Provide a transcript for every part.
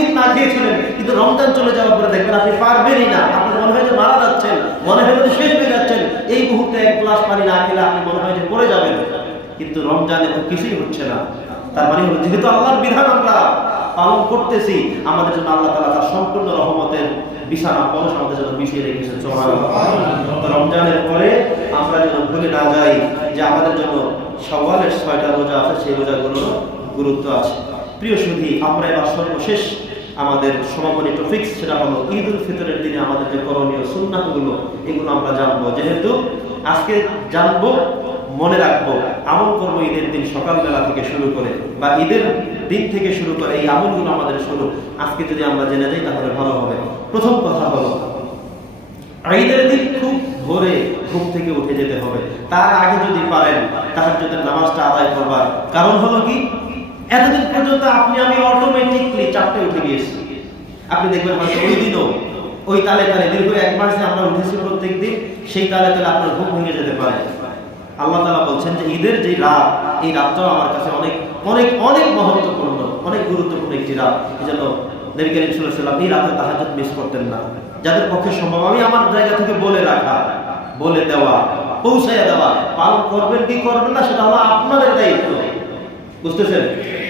বহুদিন না খেয়েছিলেন, কিন্তু রমজান চলে যাওয়ার পরে দেখবেন আপনি পারবেনই না। আপনার মনে হয় যে মারা যাচ্ছেন, মনে হয় যে শেষ হয়ে যাচ্ছেন। এই মুহূর্তে এক গ্লাস পানি না খেলে আপনি মনে হয় যে পড়ে যাবেন। কিন্তু রমজানে তো কিছুই হচ্ছে না। তার মানে হলো, যেহেতু আল্লাহর বিধান আমরা পালন করতেছি, আমাদের জন্য আল্লাহ তাআলা তার সম্পূর্ণ রহমতের বিছানা পরশ আমাদের জন্য বিছিয়ে সুবহানাল্লাহ। তো রমজানের পরে আমরা যেন ভুলে না যাই যে আমাদের জন্য সওয়ালের ছয়টা রোজা আছে, সেই রোজাগুলোর গুরুত্ব আছে। প্রিয় সুধী, আমরা এবার সর্বশেষ আমাদের সমাপনী টপিক সেটা হলো ঈদ উল ফিতরের দিনে আমাদের যে করণীয় সুন্নাতগুলো এগুলো আমরা জানব। যেহেতু আজকে জানব, মনে রাখব, আমল করব ঈদের দিন সকালবেলা থেকে শুরু করে বা ঈদের দিন থেকে শুরু করে এই আমলগুলো আমাদের শুরু। আজকে যদি আমরা জেনে যাই তাহলে ভালো হবে। প্রথম কথা হলো, ঈদের দিন খুব ভোরে ঘুম থেকে উঠে যেতে হবে। তার আগে যদি পারেন, তাহাজ্জুদের নামাজটা আদায় করবার। কারণ হলো কি? এতদিন পর্যন্ত আপনি আমি অটোমেটিকলি চারটে উঠে গিয়েছি। আপনি দেখবেন হয়তো ওই দিনও ওই তালে তালে, দীর্ঘ এক মাস যে আমরা উঠেছি প্রত্যেক দিন, সেই তালে তালে আপনার ঘুম ভেঙে যেতে পারে। আল্লাহ তাআলা বলছেন যে ঈদের যে রাত, এই রাতটাও আমার কাছে অনেক অনেক অনেক মহত্বপূর্ণ, অনেক গুরুত্বপূর্ণ একটি রাত। এই জন্য নবী করিম সাল্লাল্লাহু আলাইহি ওয়াসাল্লাম এই রাতে তাহাজ্জুদ মিস করতেন না। যাদের পক্ষে সম্ভব, আমি আমার জায়গা থেকে বলে রাখা, বলে দেওয়া, পৌঁছাইয়া দেওয়া। পালন করবেন কি করবেন না, সেটা হলো আপনাদের দায়িত্ব। বুঝতেছেন?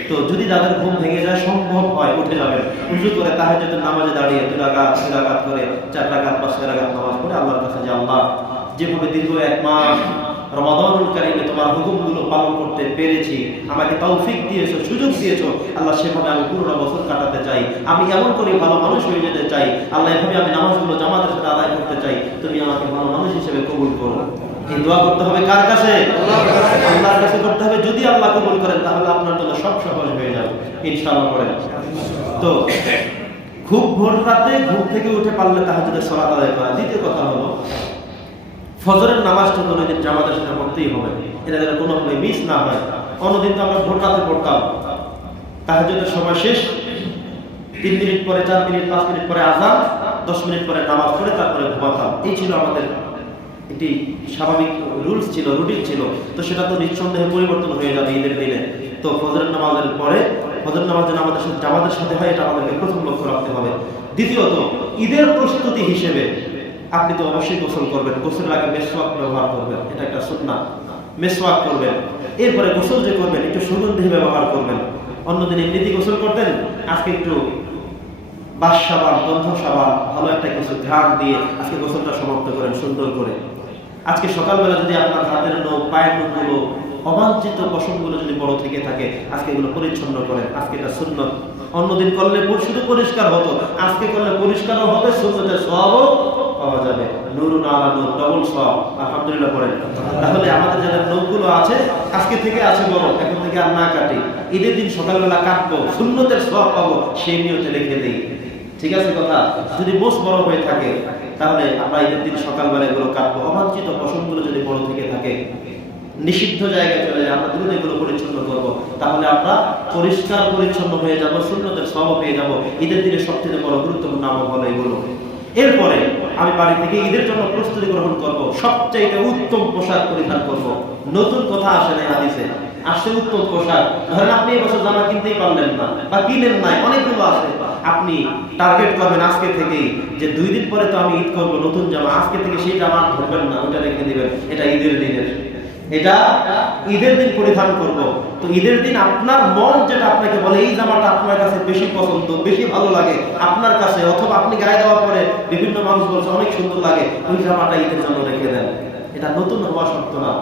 তো যদি যাদের ঘুম ভেঙে যায়, সম্ভব হয় উঠে যাবেন। উজু করে তাহলে যদি নামাজে দাঁড়িয়ে রাকাত দুই রাকাত করে, চার রাকাত, পাঁচ ছয় নামাজ পড়ে, আল্লাহর কাছে যে আল্লাহ যেভাবে দীর্ঘ এক মাস রমাদানুল তোমার হুকুমগুলো পালন করতে পেরেছি, আমাকে তৌফিক দিয়েছ, সুযোগ দিয়েছ, আল্লাহ সেভাবে আমি পুরোটা বছর কাটাতে চাই। আমি এমন করে ভালো মানুষ হয়ে যেতে চাই। আল্লাহ এভাবে আমি নামাজগুলো জামাতের সাথে আদায় করতে চাই। তুমি আমাকে ভালো মানুষ হিসেবে কবুল করো। এই দোয়া করতে হবে কার কাছে? আল্লাহর কাছে। করতে হবে। যদি আল্লাহ কবুল করেন তাহলে আপনার জন্য সব সহজ হয়ে যাবে। ইনশাআল্লাহ করেন তো খুব ভোর রাতে ঘুম থেকে উঠে পারলে তাহাজুদের সলাত আদায় করা। দ্বিতীয় কথা হলো ফজরের নামাজটা কোনো দিন জামাতের সাথে পড়তেই হবে। এটা যেন কোনোভাবে মিস না হয়। অন্যদিন তো আমরা ভোর রাতে পড়তাম। তাহাজুদের সময় শেষ। তিন মিনিট পরে চার মিনিট পাঁচ মিনিট পরে আজান দশ মিনিট পরে নামাজ পড়ে তারপরে ঘুমাতাম। এই ছিল আমাদের একটি স্বাভাবিক রুলস ছিল, রুটিন ছিল। তো সেটা তো নিঃসন্দেহে পরিবর্তন হয়ে যাবে ঈদের দিনে। তো ফজরের নামাজের পরে ফজর নামাজ যেন আমাদের সাথে, জামাতের সাথে হয়, এটা আমাদেরকে প্রথম লক্ষ্য রাখতে হবে। দ্বিতীয়ত, ঈদের প্রস্তুতি হিসেবে আপনি তো অবশ্যই গোসল করবেন। গোসলের আগে মেসওয়াক ব্যবহার করবেন। এটা একটা সুন্না মেসওয়াক করবেন। এরপরে গোসল যে করবেন, একটু সুগন্ধি ব্যবহার করবেন। অন্যদিন এমনিতেই গোসল করতেন, আজকে একটু বাস সাবান গন্ধ সাবান ভালো একটা কিছু ঘ্রাণ দিয়ে আজকে গোসলটা সমাপ্ত করেন, সুন্দর করে। আজকে সকালবেলা যদি আপনার হাতের নখ, পায়ের নখগুলো, অবাঞ্ছিত পশমগুলো যদি বড় থেকে থাকে, আজকে এগুলো পরিচ্ছন্ন করেন। আজকে এটা সুন্নত। অন্যদিন করলে শুধু পরিষ্কার হতো। আজকে করলে পরিষ্কারও হবে সবও পাওয়া যাবে। ডবল সব আলহামদুলিল্লাহ তাহলে আমাদের আছে, আজকে থেকে আছে বড়, এখন থেকে আর না কাটি। ঈদের দিন সকালবেলা কাটবো, সুন্নতের সব পাবো, সেই নিয়তে রেখে দিই। ঠিক আছে কথা? যদি বোস বড় হয়ে থাকে তাহলে আমরা ঈদের দিন সকালবেলা এগুলো কাটবো। অবাঞ্ছিত পশমগুলো যদি বড় থেকে থাকে, নিষিদ্ধ জায়গায় চলে যায়, আমরা দ্রুত এগুলো পরিচ্ছন্ন করব। তাহলে আমরা পরিষ্কার পরিচ্ছন্ন হয়ে যাব শূন্যতের সব পেয়ে যাব। ঈদের দিনে সবচেয়ে বড় গুরুত্বপূর্ণ আমল হলো এগুলো। এরপরে আমি বাড়ি থেকে ঈদের জন্য প্রস্তুতি গ্রহণ করব, সবচাইতে উত্তম পোশাক পরিধান করব। নতুন কথা আসে না হাদিসে। আসছে উত্তম পোশাক। ধরেন আপনি এই বছর জামা কিনতেই পারলেন না, বা কিনেন নাই, অনেকগুলো আছে। আপনি টার্গেট করবেন আজকে থেকেই যে দুই দিন পরে তো আমি ঈদ করব, নতুন জামা। আজকে থেকে সেই জামা ধরবেন না ওটা রেখে দিবেন। এটা ঈদের দিনের। এটা ঈদের দিন পরিধান করব। তো ঈদের দিন আপনার মন যেটা আপনাকে বলে, এই জামাটা আপনার কাছে বেশি পছন্দ, বেশি ভালো লাগে আপনার কাছে, অথবা আপনি গায়ে দেওয়ার পরে বিভিন্ন মানুষ বলছে, অনেক সুন্দর লাগে, ওই জামাটা ঈদের জন্য রেখে দেন। এটা নতুন হওয়া শর্ত না।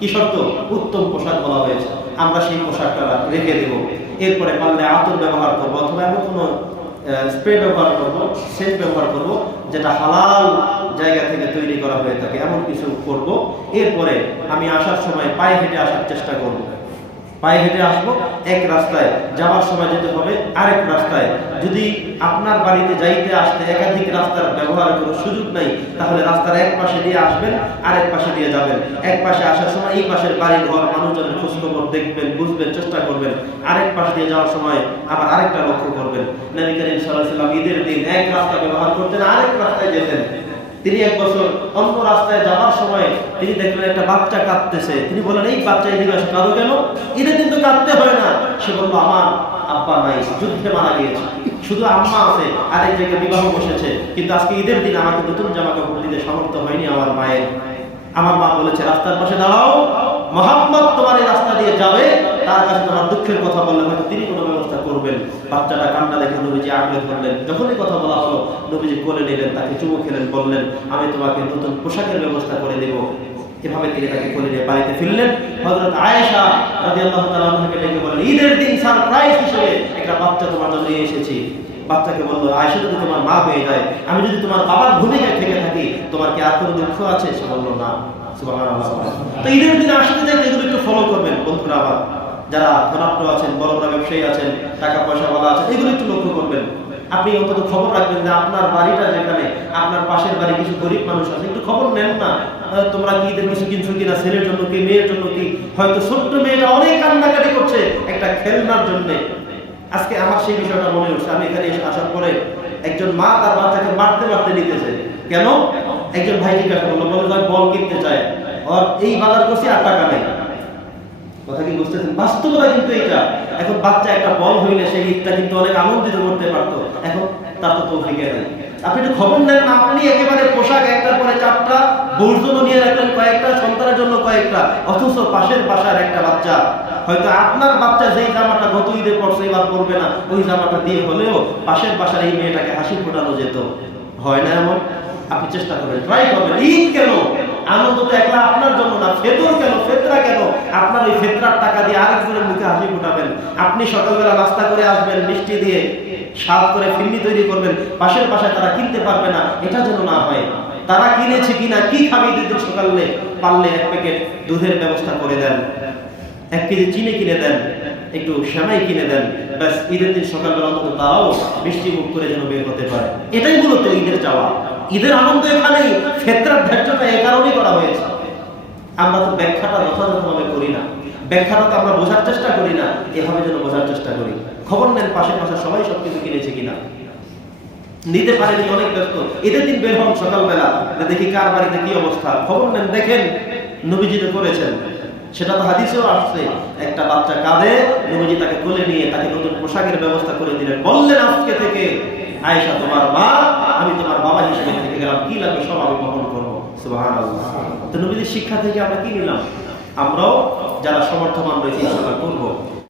কি শর্ত? উত্তম পোশাক বলা হয়েছে। আমরা সেই পোশাকটা রেখে দেব। এরপরে পারলে আতর ব্যবহার করব, অথবা এমন কোনো স্প্রে ব্যবহার করব সেট ব্যবহার করব, যেটা হালাল জায়গা থেকে তৈরি করা হয়ে থাকে, এমন কিছু করব। এরপরে আমি আসার সময় পায়ে হেঁটে আসার চেষ্টা করব। পায়ে হেঁটে আসব, এক রাস্তায় যাওয়ার সময় যেতে হবে। আরেক রাস্তায় যদি আপনার বাড়িতে যাইতে আসতে একাধিক রাস্তার ব্যবহার কোনো সুযোগ নাই, তাহলে রাস্তার এক পাশে দিয়ে আসবেন, আরেক পাশে দিয়ে যাবেন। এক পাশে আসার সময় এই পাশের বাড়ি ঘর মানুষজনের খোঁজখবর দেখবেন, বুঝবেন, চেষ্টা করবেন। আরেক পাশ দিয়ে যাওয়ার সময় আবার আরেকটা লক্ষ্য করবেন। নবী করিম আলাইহি সাল্লাম ঈদের দিন এক রাস্তা ব্যবহার করতেন, আরেক রাস্তায় যেতেন। তিনি এক বছর অন্য রাস্তায় যাওয়ার সময় তিনি দেখলেন একটা বাচ্চা কাঁদতেছে। তিনি বললেন, এই বাচ্চা এদিকে আসে, কাঁদো কেন? ঈদের দিন তো কাঁদতে হয় না। সে বলল, আমার আব্বা নাই, যুদ্ধে মারা গিয়েছে। শুধু আম্মা আছে আরেক জায়গায় বিবাহ বসেছে। কিন্তু আজকে ঈদের দিন আমাকে নতুন জামা কাপড় দিতে সামর্থ্য হয়নি আমার মায়ের। আমার মা বলেছে, রাস্তার পাশে দাঁড়াও, মোহাম্মদ তোমার এই রাস্তা দিয়ে যাবে তার কাছে তোমার দুঃখের কথা বললে হয়তো তিনি কোনো ব্যবস্থা করবেন। বাচ্চাটা কান্না দেখে নবীজি আগলে ধরলেন যখনই কথা বলা হলো, নবীজি কোলে নিলেন, তাকে চুমু খেলেন, বললেন, আমি তোমাকে নতুন পোশাকের ব্যবস্থা করে দেব। এভাবে তিনি তাকে কোলে নিয়ে বাড়িতে ফিরলেন। হযরত আয়েশা তাআলা আনহাকে ডেকে বললেন, ঈদের দিন সারপ্রাইজ হিসেবে একটা বাচ্চা তোমার জন্য নিয়ে এসেছি। বাচ্চাকে বলল, আয়েশা যদি তোমার মা হয়ে যায়, আমি যদি তোমার বাবার ভূমিকায় থেকে থাকি, তোমার কি আর কোনো দুঃখ আছে? সে বলল, না। তো ঈদের দিনে আসতে এগুলো একটু ফলো করবেন, বন্ধুরা আবার যারা ধনাঢ্য আছেন বড় বড় ব্যবসায়ী আছেন টাকা পয়সা বলা আছে এগুলো একটু লক্ষ্য করবেন। আপনি অন্তত খবর রাখবেন যে আপনার বাড়িটা যেখানে, আপনার পাশের বাড়ি কিছু গরিব মানুষ আছে, একটু খবর নেন না। তোমরা কি ঈদের কিছু কিনছো কিনা, ছেলের জন্য কি, মেয়ের জন্য কি? হয়তো ছোট্ট মেয়েটা অনেক কান্নাকাটি করছে একটা খেলনার জন্য। আজকে আমার সেই বিষয়টা মনে হচ্ছে, আমি এখানে এসে আসার পরে একজন মা তার বাচ্চাকে মারতে মারতে নিতেছে। কেন? একজন ভাই জিজ্ঞাসা করল, বলে বল কিনতে চায়। আর এই বাজার করছি আর টাকা নেই। কথা কি বুঝতেছেন বাস্তবতা কিন্তু এটা এখন বাচ্চা একটা বল হইলে সেই ঈদটা কিন্তু অনেক আনন্দিত করতে পারতো। এখন তার তো তৌফিকে নেই। আপনি একটু খবর নেন না, আপনি একেবারে পোশাক একটার পরে চারটা বউর নিয়ে রাখলেন কয়েকটা, সন্তানের জন্য কয়েকটা, অথচ পাশের বাসার একটা বাচ্চা। হয়তো আপনার বাচ্চা যেই জামাটা গত ঈদে পড়ছে এবার পড়বে না, ওই জামাটা দিয়ে হলেও পাশের বাসার এই মেয়েটাকে হাসি ফোটানো যেত। হয় না এমন? আপনি চেষ্টা করবেন ট্রাই করবেন। ঈদ কেন? আনন্দ তো একলা আপনার জন্য না, ফেতর কেন, ফেতরা কেন? আপনার ওই ফেতরার টাকা দিয়ে আরেকজনের মুখে হাসি ফোটাবেন। আপনি সকালবেলা নাস্তা করে আসবেন, মিষ্টি দিয়ে স্বাদ করে ফিরনি তৈরি করবেন, পাশের পাশে তারা কিনতে পারবে না, এটা যেন না হয়। তারা কিনেছে কিনা, কি খাবে ঈদের দিন সকালে, পারলে এক প্যাকেট দুধের ব্যবস্থা করে দেন। এক কেজি চিনি কিনে দেন, একটু সেমাই কিনে দেন। ব্যাস, ঈদের দিন সকালবেলা অন্তত তারাও মিষ্টি মুখ করে যেন বের হতে পারে। এটাই মূলত ঈদের চাওয়া। ঈদের আনন্দ এখানেই ক্ষেত্রের ধার্যটা এই কারণেই করা হয়েছে। আমরা তো ব্যাখ্যাটা যথাযথভাবে করি না। ব্যাখ্যাটা তো আমরা বোঝার চেষ্টা করি না, এভাবে যেন বোঝার চেষ্টা করি। খবর নেন পাশে পাশে সবাই সবকিছু কিনেছে কিনা। নিতে পারেনি অনেক ব্যস্ত। ঈদের দিন বের হন সকালবেলা দেখি কার বাড়িতে কি অবস্থা। খবর নেন, দেখেন নবীজি করেছেন। সেটা তো হাদিসেও আসছে। একটা বাচ্চা কাঁদে, নবীজি তাকে কোলে নিয়ে তাকে নতুন পোশাকের ব্যবস্থা করে দিলেন। বললেন, আজকে থেকে আয়েশা, তোমার মা, আমি তোমার বাবা হিসেবে থেকে গেলাম। কি লাগবে সব আমি বহন করব। সুবাহ তো নবীদের শিক্ষা থেকে আমরা কি নিলাম? আমরাও যারা সমর্থমান রয়েছে করব।